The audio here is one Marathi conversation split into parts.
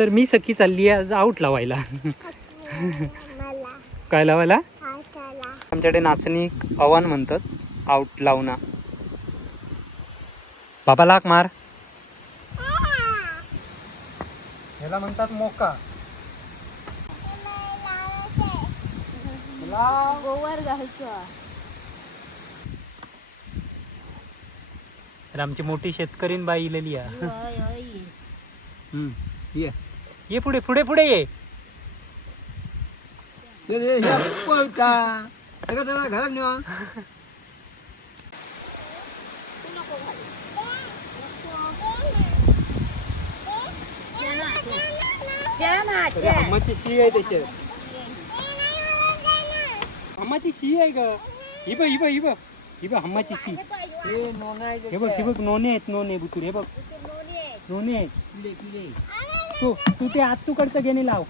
तर मी सखी चालली आहे आज आऊट लावायला. काय लावायला? आमच्याकडे नाचणी आव्हान म्हणतात, आऊट लावणं. बाबा लाक मार. ह्याला म्हणतात मोका. गोवर घालतो. तर आमची मोठी शेतकरीण बाई इलेली आहे. ये पुढे पुढे पुढे ये. घरात नेवा. हम्माची शी आहे त्याच्यात. हम्माची शी आहे ग. ही बघ ही बघ ही बघ ही बघ हम्माची शी. हे बघ ही बघ नोने आहेत, नोने बुतुर. हे बघ नोने आहेत. तू तू ते आत तू कडचं घेणे लाव.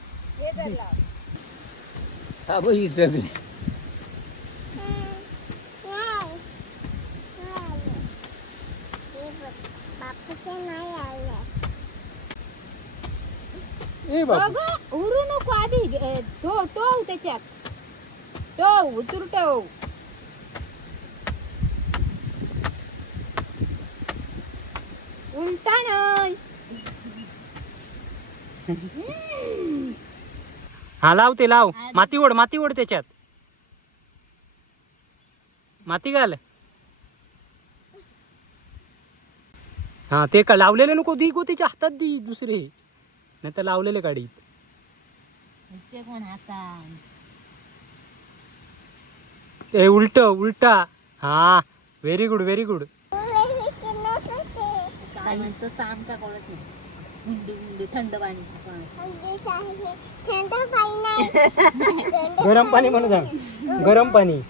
हा बघ सगळे ए बाबा उरू नको आधी. टोव त्याच्यात. टोव उतरू टोव. उलटा नाही. हा लाव ते लाव. माती ओढ त्याच्यात. माती घाल. हा ते का लावलेले नको दी गो, तिच्या हातात दी दुसरे, नाही तर लावलेले गाडीत. ते कोण हातात. ते उलटा. हा व्हेरी गुड व्हेरी गुड. काय म्हणतो सांग का कळत नाही. हुंडी थंड पाणी. गरम पाणी म्हणून सांग. गरम पाणी.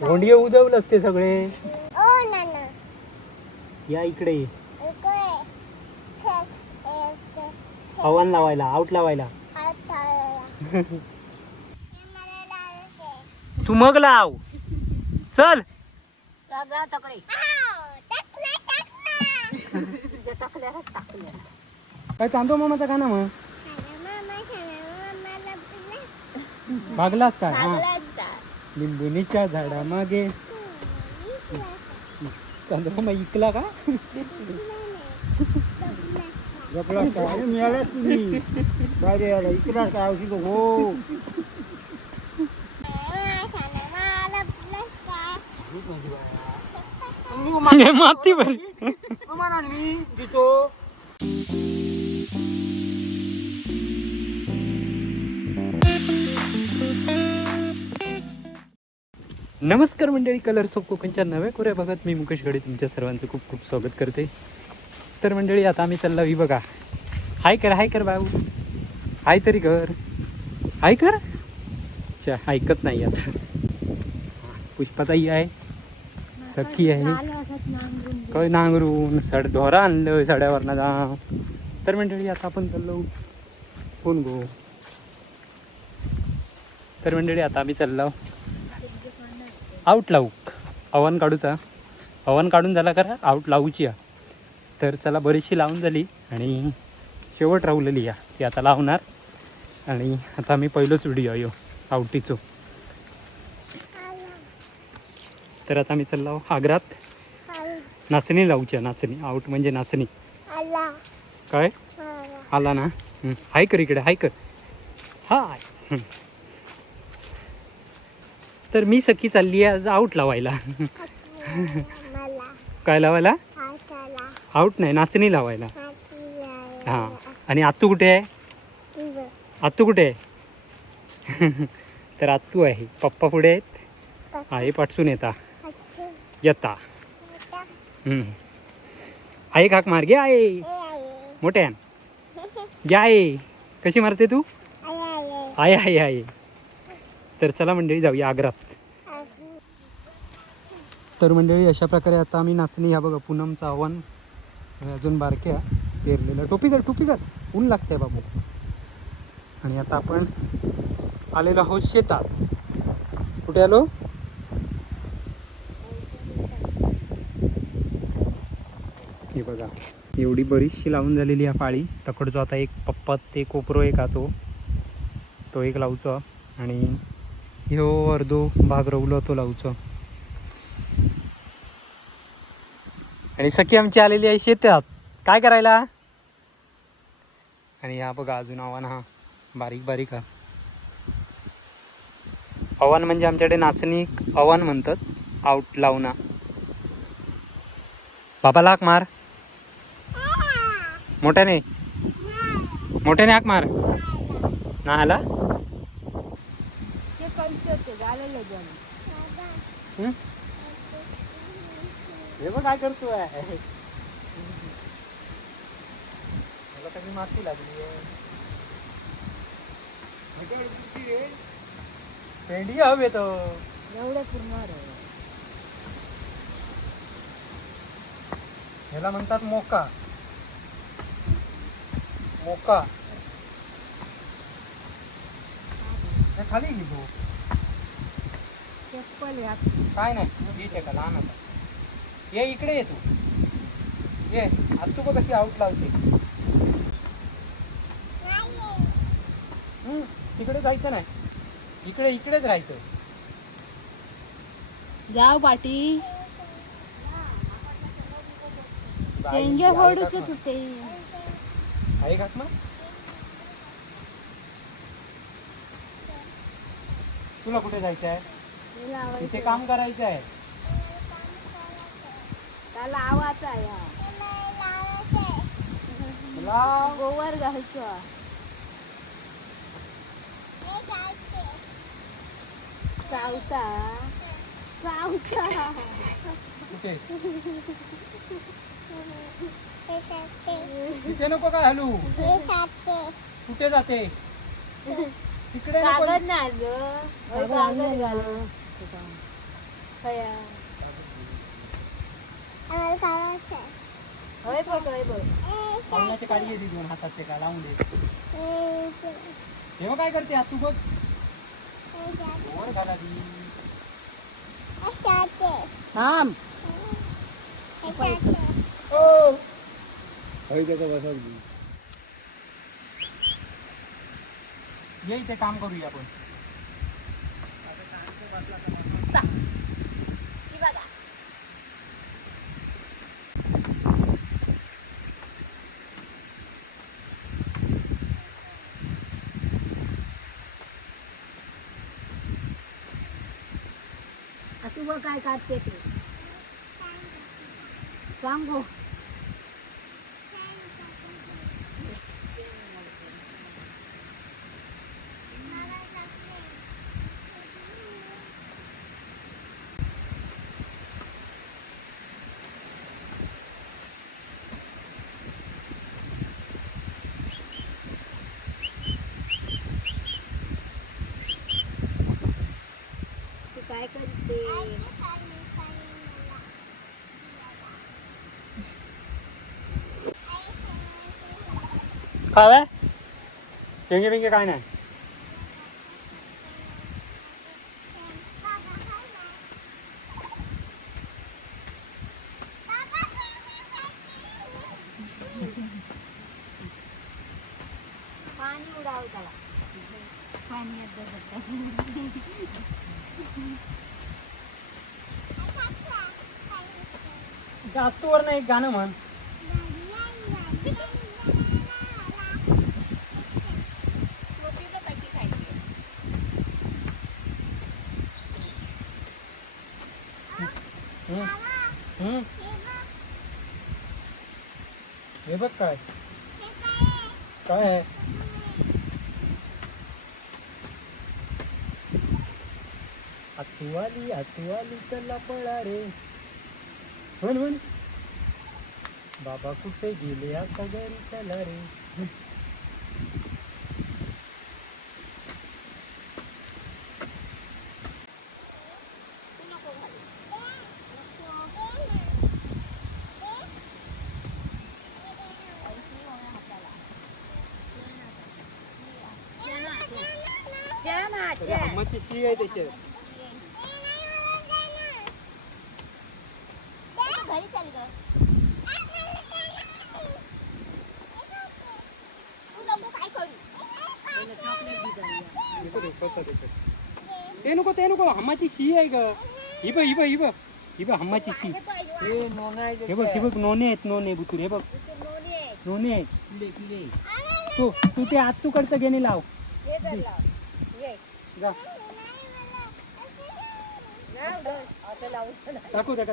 घोंडिये उदवलंच ते सगळे. या इकडे ये. आव्हान लावायला, आऊट लावायला. तू मग लाव. चल काय चांदो मामाचा गाणं मग भागलास काय? हा लिंबुनीच्या झाडा मागे. चांदो मामा इकला का? मिळालाच तुम्ही काय इकडा काय औषध हो. माती भर मी देतो. नमस्कार मंडळी, कलर्स ऑफ कोकणच्या नव्या कोऱ्या भागात मी मुकेश गडे तुमच्या सर्वांचं खूप खूप स्वागत करते. तर मंडळी आता आम्ही चाललो. ही बघा, हाय कर बाबू, हाय तरी कर, हाय कर. अच्छा ऐकत नाही आता. पुष्पाताई आहे, सखी आहे. काय नांगरून ढोरा आणलं साड्यावरनं जा. तर मंडळी आता आपण चाललो कोण गो. तर मंडळी आता आम्ही चाललो आऊट लावूक. आव्हान काढूचा. आव्हान काढून झाला करा, आऊट लावूची या. तर चला बरीचशी लावून झाली आणि शेवट राहुलेली या ती आता लावणार. आणि आता आम्ही पहिलोच व्हिडिओ यो आऊटीचो. तर आता आम्ही चाललो आग्रात नाचणी लावूच्या. नाचणी आऊट म्हणजे नाचणी. काय आला ना? हाय कर इकडे, हाय कर. हाय. तर मी सखी चालली आहे आज आऊट लावायला. काय लावायला? आऊट नाही, नाचणी लावायला. हां आणि आत्तू कुठे आहे? आत्तू कुठे आहे? तर आत्तू आहे, पप्पा पुढे आहेत, आई पाठसून येता. आई काक मार घे. आहे मोठ्या घ्या. आहे कशी मारते तू? आहे. तर चला मंडळी जाऊया आग्रात. तर मंडळी अशा प्रकारे आता आम्ही नाचणी, ह्या बघा पूनमचं आव्हान अजून बारक्या पेरलेलं. टोपी कर ऊन लागतंय बाबू. आणि आता आपण आलेलो आहोत शेतात. कुठे आलो? हे बघा एवढी बरीचशी लावून झालेली आहे पाळी. तकडचो आता एक पप्पा ते कोपरो एक तो एक लावचो आणि ह्यो अर्धो भाग रवलो तो लावचो. आणि सखी आमची आलेली आहे शेतात काय करायला. आणि हा बघा अजून आव्हान हा बारीक बारीक हा आव्हान म्हणजे आमच्याकडे नाचणी आव्हान म्हणतात. आऊट लावणा. बाबा लाक मार मोठ्याने हाक मार ना आला. ते पंचते झालेलं जण. हे बघ काय करतोय. मला सगळी माती लागली आहे. पेंडी हवे तो एवढं पूर्ण ह्याला म्हणतात मोका. मोका खाली गेलो चप्पल काय नाही ठीक आहे का लहान आता. ये इकडे ये तू ये आज तू बघ कशी आऊट लावते. तिकडे जायचं नाही इकडेच राहायचं. जाऊ पाटी चेंजे फोडूच होते. आहे का मग तुला कुठे जायचं आहे. इथे काम करायचं आहे. त्याला आवाज आहे लाव. गोवर घालचं. चावता कुठे तिथे नको काय हलू. कुठे जाते तिकडे नको. कागद नाही ग कागद घाल. होय बघ पाहुण्याची काळी येते दोन हातात ते का लावून दे. तेव्हा काय करते तू बघ वर घाला ती. थांब ये इथे काम करूया आपण. तू बघ काय काढते ते सांगू. काय करते खावे शेंगे बिंगे काय नाही. पाणी उडाव त्याला पाणी जास्तूवर नाही गाणं म्हण. हे बघ काय काय आहे. आतुवाली चला पळा रे. म्हण बाबा कुठे गेले आता घरी चला रे. आम्हाची शी आहे त्याच्यात. ते नको हम्माची शी आहे ग. ही बघ हम्माची शी. हे नोना आहे हे बघ नोने आहेत बुतूर. हे बघ नोने आहेत. किले. तू ते आत तू कडचं घेणे लाव. हे धर लाव. ये. जा लाव धर. असं लावून. दाखव दे का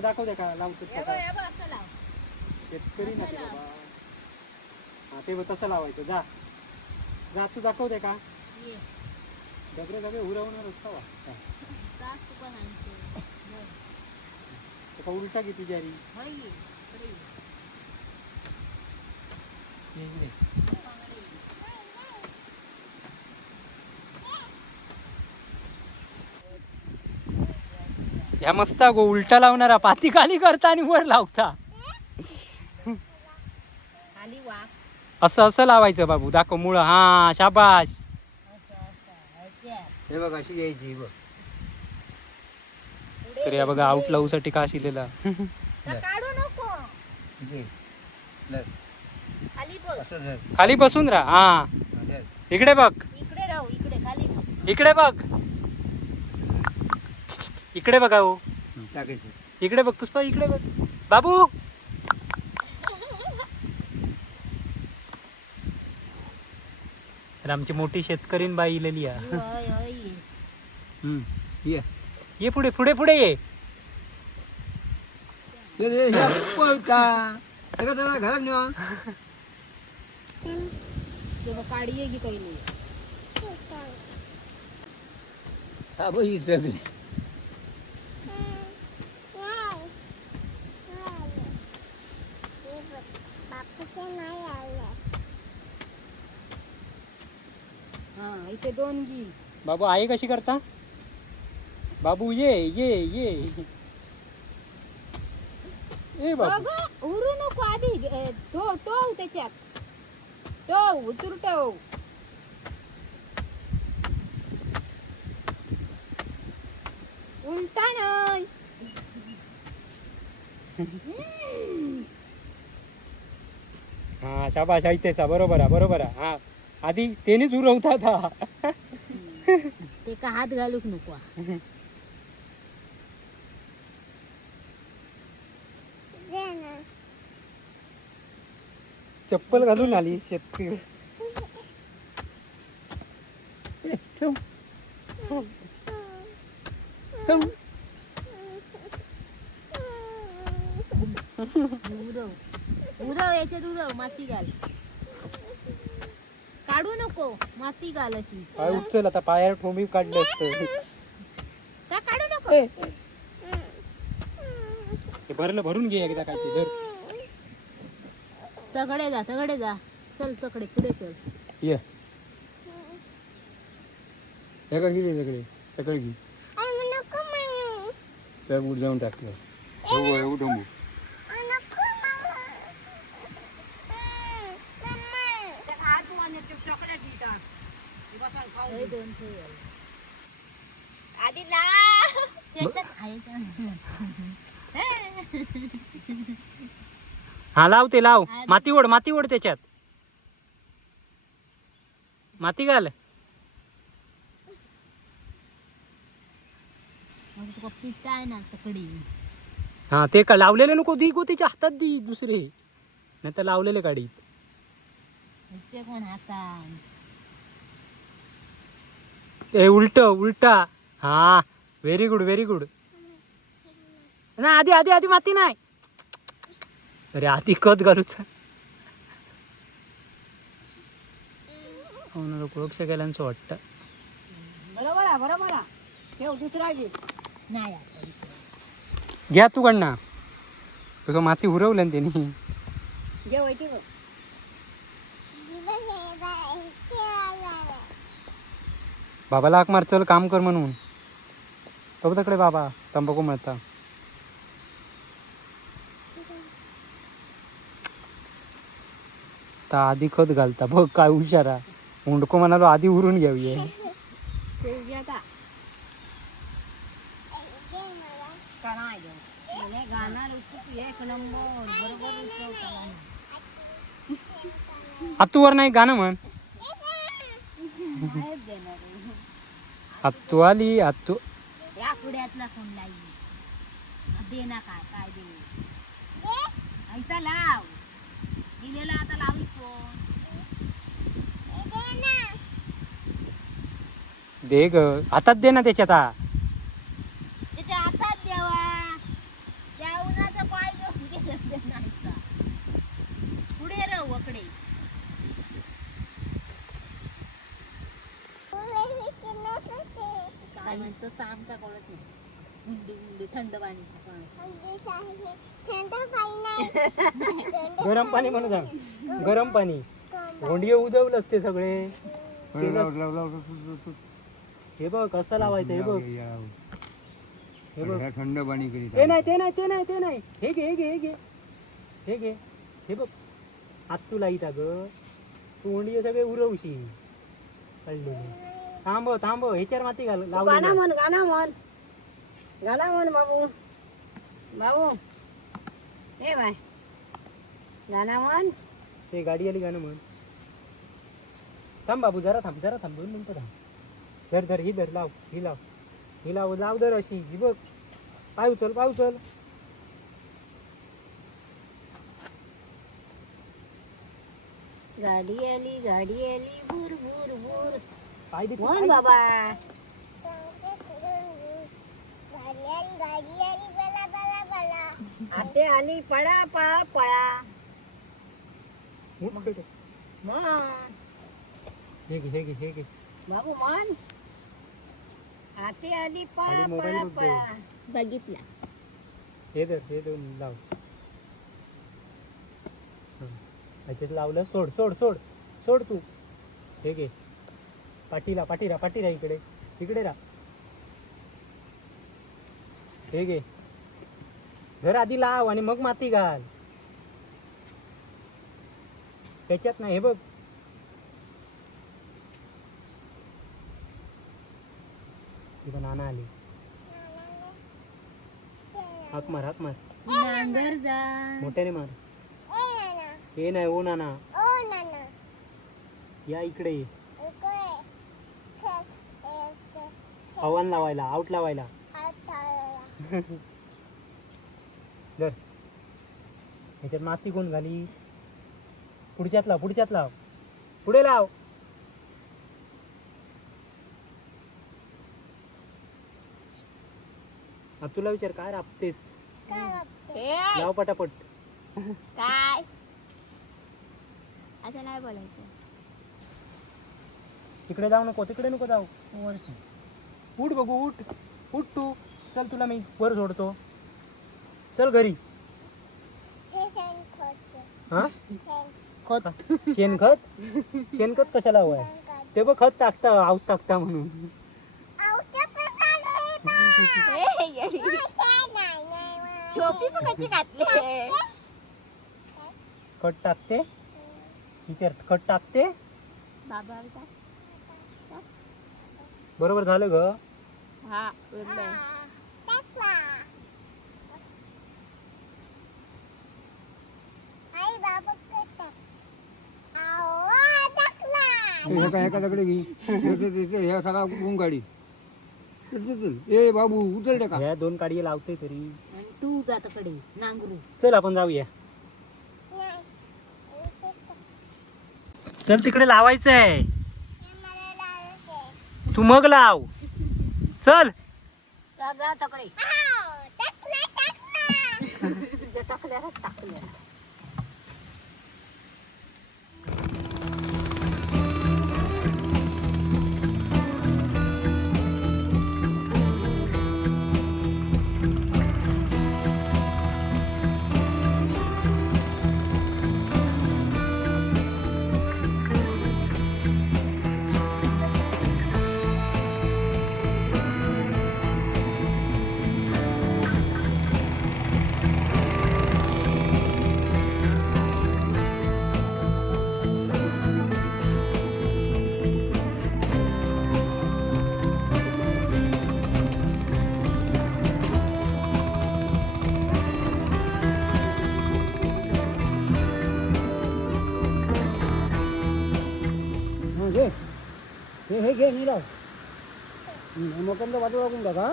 लावतो हे बघ असं लाव. शेतकरी ना ते बाबा. हा ते बघ तसं लावायचं. जा तू दाखव दे का ये. डबरे उरवणार असता वा. जास्त पण आणते. का उलटा की तुझ्यारी. होय ये. इकडे ये. ह्या मस्त गो उलटा लावणारा पाती खाली करता आणि वर लावता. खाली वाक. असं लावायचं बाबू. दाखव मुळ. हा शाबाश. हे बघ अशी यायची बघ. तर या बघा आउट लावूसाठी का शिलेला. काढू नको. घे. धर. खाली बघ. असं धर. खाली बसून राहा. हा धर. इकडे बघ. इकडे राहू. इकडे खाली बघ. इकडे बघ. इकडे बघा हो. टाकायचं. इकडे बघ पुष्पा. इकडे बघ बाबू. तर आमची मोठी शेतकरीन बाई इलेली आहे. होय होय ये. ये. ये पुढे ये. हे पळता. त्याला घरात नेवा. ते बघ काढी आहे की पहिली. हा बघ ही सगळी. हा इथे 2 गी. बाबू आई कशी करता. बाबू ये बाबू. अगं उरू नको आधी. टोव त्याच्यात. टोव उतरू टोव. उलटा नाही. हा शाबाश. ऐतेसा बरोबर आहे. हा आधी तेनेच उरवतात. हा ते का हात घालूक नको. चप्पल घालून आली शेतकरी. ठेव. उरव याच्यात उरव. माती घाल. काढू नको. माती घाल अशी. पाय उचल आता. पायावर ठोंबी काढलं असतं. का काढू नको. ते भरून घे एकदा काय ते धर. तगडे जा. चल तकडे पुढे चल. ये. हे का गेली सगळे घे. त्या बुड जाऊन टाकलं. ढोंबू. आधी ना हा लाव. ते लाव. माती ओढ त्याच्यात. माती घाल. पिठा आहे ना तकडी. हा ते का लावलेले नको दी गो. त्याच्या हातात दी दुसरे. नाही तर लावलेले काढी. ते पण हातात. ते उलटा. हा व्हेरी गुड. ना आधी माती नाही. अरे आधी कत घालूच. लक्ष केल्याचं वाटतं. बरोबर ठेव. दुसरा घे. नाही घ्या तू कडना. तुझं माती उरवलं ना त्यांनी. जेवायची बघ. बाबाला हाक मार. चल काम कर म्हणून. बघ तकडे बाबा तंबाखू मळता. आधी खत घालता. बघ काय हुशारा. हुंडको म्हणालो आधी उरून घेऊया. तू वर नाही गाणं म्हण. आत्तू आली आत्तू. या पुढ्यातला फोन लाई दे ना काय काय दे ऐका लाव दिलेला आता लावली फोन दे ग हातात दे ना त्याच्या आता. त्याच्या हातात द्यावा त्या उन्हाचा पाय घेऊन गेलं ते नाहीचा पुढे राहू वकडे काय म्हणतो सांग का कळत नाही हुंडी हुंडी थंड पाणी गरम पाणी म्हणू सांग. गरम पाणी भोंडी उजवलंच ते सगळे. हे बघ कसं लावायचं हे बघ. हे बघ थंड पाणी करी ते नाही ते नाही ते नाही ते नाही. हे घे हे घे हे घे हे घे. हे बघ आत तू लाईत ग तू भोंडी सगळे उरवशील. कळले थांब थांब ह्याच्यावर माती घाल लावली. गाणं म्हण गाणं म्हण बाबू बाबू हे बाय गाणं म्हण ते गाडी आली गाणं म्हण. थांब बाबू जरा थांब 2 मिनिटं थांब. धर धर ही धर लाव ही लाव ही लाव लाव धर अशी ही बघ. पाय उचल गाडी आली भूर भूर भूर पाय दे म्हण बाबा आते आली पळा पळा पळा मुठ म्हण हे घे हे घे हे घे. बाबू म्हण आते आली पळा खाली मोबाईल पळा बघ पळा बघितला हे धर लाव. ह्याच्यात लावलं सोड सोड सोड सोड तू. हे घे पाठी इकडे राहा. हे घे घर आधी लाव आणि मग माती घाल. त्याच्यात नाही हे बघ. तिथं नाना आली. हाक मार नांगर जा मोठ्याने मार. हे नाही ओ नाना या इकडे ये. आव्हान लावायला आउट लावायला. धर ह्याच्यात माती कोण घाली. पुढच्यात लाव पुढे लाव. अब तुला विचार काय राबतेस. लाव पटापट. काय आता नाही बोलायचं. तिकडे नको जाऊ. उठ बघू उठ तू. चल तुला मी वर सोडतो. चल घरी. हा शेणखत कशाला हवंय. ते बघ खत टाकता औष टाकता म्हणून. टोपी पण कशी घातली खत टाकते टीचर खत टाकते. बाबा बरोबर झालं ग. हा एकाकडे घे ह्या सगळा गुण गाडी. ए बाबू उचल का. ह्या 2 काडी लावते तरी. तू जातकडे नांगरू. चल आपण जाऊया. चल तिकडे लावायचंय. तू मग लाव. चल जा तकडे टाकल्या हे घे मी लाव. मकंद वाटू लागून टाका.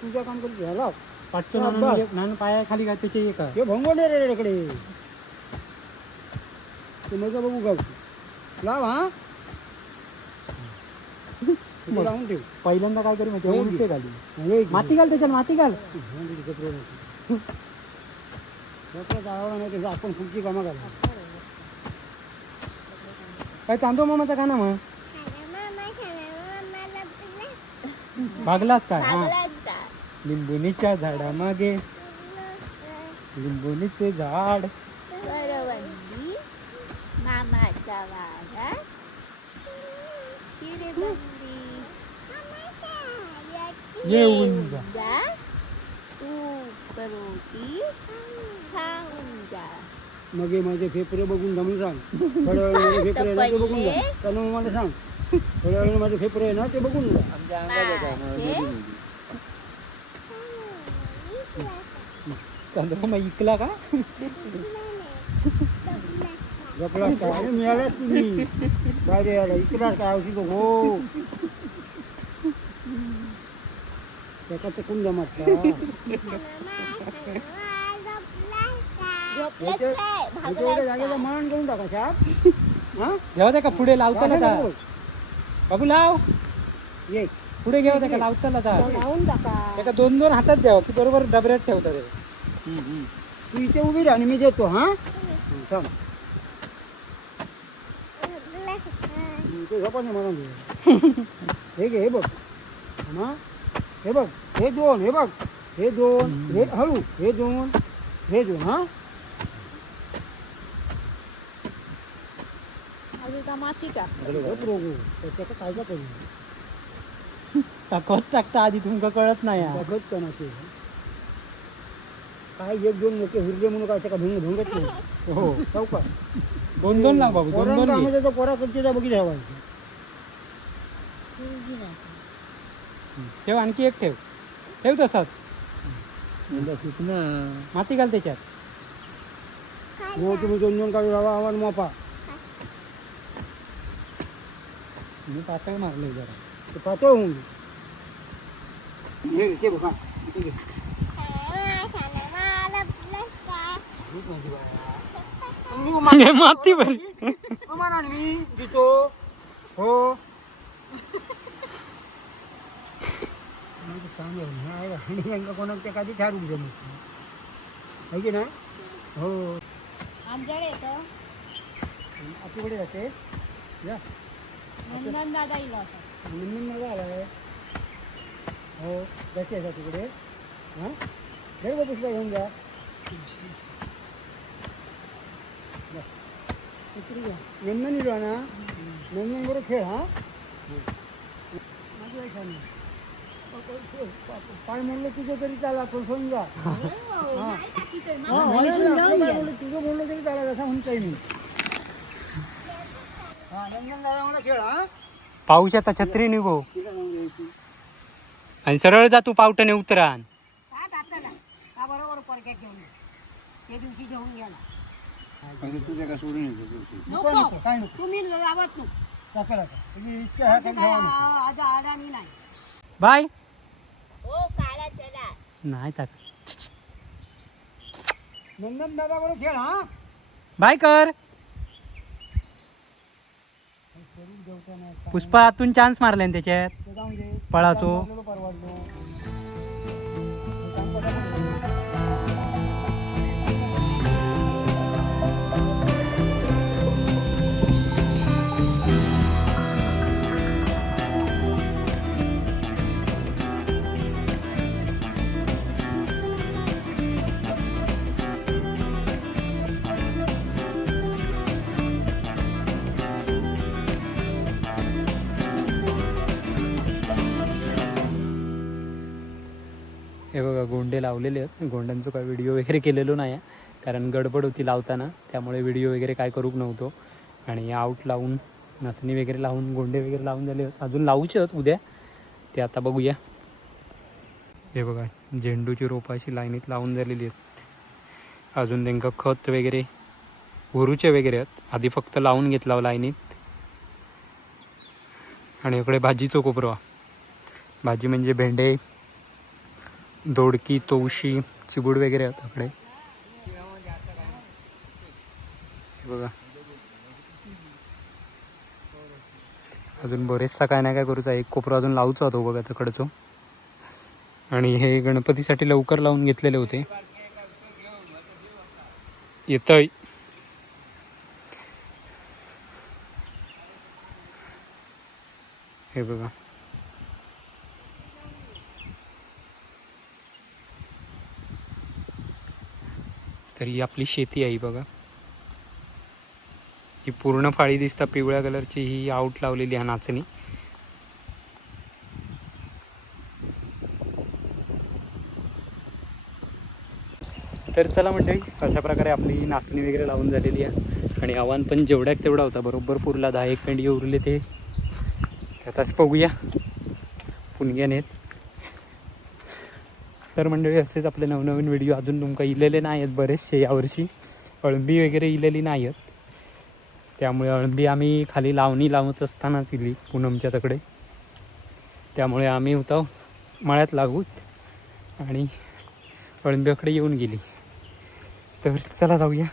तुझं काम करतो ह्याला पाठतो हा, नानू बस. नानू पाया खाली का त्याचे एक हे भंगोडे रे इकडे ते मग बघू गाव लाव हा इथे लावून ठेव. पहिल्यांदा काय करू माहिती होय की? उलटे घाली होय की? माती घाल त्याच्यात माती घाल जाळावं नाही त्याचं आपण पुढची कामं घाला. काय चांदो मामाचा गाणं मग भागलास काय हा भागलाच का? लिंबुनीच्या झाडामागे लिंबुनीचे झाड करवंदी मामाचा वाडा चिरबंदी येऊन जा. जा तू करोटी खाऊन जा. मग हे माझे फेफरे बघून जमून सांग. थोड्या वेळ माझे फेफरे आहे ना ते बघून जा. त्यानं मला सांग थोड्या वेळ माझे फेफरे आहे ना ते बघून जा. चांदो मामा इकला का जपलाच काय अरे मिळालाच तुम्ही बाहेर यायला इकलाच काय औषध हो त्याचा चकून जमत का झोपलेत काय? त्याच्या जागेला मान करून टाका साहेब. हा घेऊ दे का पुढे लावताना का बाबू लाव ये पुढे घेऊ दे का लावताना का लावून टाका. त्याका 2-2 हातात द्यावं की बरोबर डबऱ्यात ठेवतात ते. तू इथे उभी राहा आणि मी देतो हा सांग ते झोपा नाही मला हे घे हे बघ हा हे बघ हे दोन हे बघ हे दोन हे हळू हे दोन हा अजून का माती का? त्याचं काय का करू टाकत टाकता आधी तुमका कळत नाही हा. बघत का ना ते काय 1-2 मोठे हुरले म्हणून काय त्याला भंगत नाही हो चौका 2-2 लाव बाबू 2-2 घे. पोरा कच्चीचा बघी ठेवा मुलगी नाही. ठेव आणखी एक ठेव ठेव तसाच माती घाल त्याच्यात हो तुम्ही 2-2 काढू लावा आव्हान मापा मी पातळ मारले जरा ते पातळ होऊन हे ते बघा ठीक आहे माती भर म्हणा मी देतो हो कोणाच्या कधी ठरून जमत आहे की नाही हो आमच्याकडे येतो आपल्याकडे जाते या नंदन दादा इला होता. नंदन माझा आला आहे हो जाते आहे तिकडे हां घे बघ पुष्पा घेऊन जा नंदन इलो ना नंदन बरोबर खेळ हा माझी ऐका नाही पाय म्हणलं तुझं तरी चाला पण सोडून जा तुझं बोललं तरी चाला असं म्हणून काही नाही हा नंदन दादा मला खेळ हा पाऊस आता छत्री निघो तिला जाऊन द्यायची आणि सरळ जा तू पावटने उतरान का दाताला का बरोबर परक्या घेऊन ये. ते दिवशी घेऊन गेला तुझ्या का सोडून नको काय नको तुम्ही गावात नको. टाकायला तुम्ही इतक्या ह्या काही घ्यावा नको आज आडाणी नाही. बाय हो काळा चला नाही टाक नंदन दादा बरोबर खेळ हा बाय कर पुष्पा आतून चान्स मारले ना त्याच्यात ते जाऊन दे पळाचो परवडलो हे बघा गोंडे लावलेले आहेत गोंड्यांचं काय व्हिडिओ वगैरे केलेलो नाही आहे कारण गडबड होती लावताना त्यामुळे व्हिडिओ वगैरे काय करूक नव्हतो आणि आऊट लावून नाचणी वगैरे लावून गोंडे वगैरे लावून झाले अजून लावूचे आहेत उद्या ते आता बघूया हे बघा झेंडूची रोपं अशी लाईनीत लावून झालेली आहेत अजून त्यांना खत वगैरे हुरूचे वगैरे आहेत. आधी फक्त लावून घेतला लाईनीत. आणि इकडे भाजीचं कोपरा. भाजी म्हणजे भेंडे, दोडकी, तवशी, चिबूड वगैरे आहेत इकडे. बघा अजून बरेचसा काय ना काय करूचा. एक कोपरा अजून लावूचा होतो बघा तिकडचं. आणि हे गणपतीसाठी लवकर लावून घेतलेले होते. येतंय हे बघा. तर ही आपली शेती आहे बघा. ही पूर्ण फाळी दिसता पिवळ्या कलरची, ही आऊट लावलेली आहे नाचणी. तर चला मंडळी, अशा प्रकारे आपली नाचणी वगैरे लावून झालेली आहे. आणि आव्हान पण जेवढ्याक तेवढा होता, बरोबर पुरला. 10-1 पेंडी उरले ते त्याचाच बघूया पुणग्यानेत. तर मंडळी असेच आपले नवनवीन व्हिडिओ अजून तुमका इलेले नाही आहेत बरेचसे यावर्षी. अळंबी वगैरे इलेली नाही आहेत, त्यामुळे अळंबी आम्ही खाली लावणी लावत असतानाच इली पूनमच्या तकडे. त्यामुळे आम्ही होतो मळ्यात लागूत आणि अळंबीकडे येऊन गेली. तर चला जाऊया.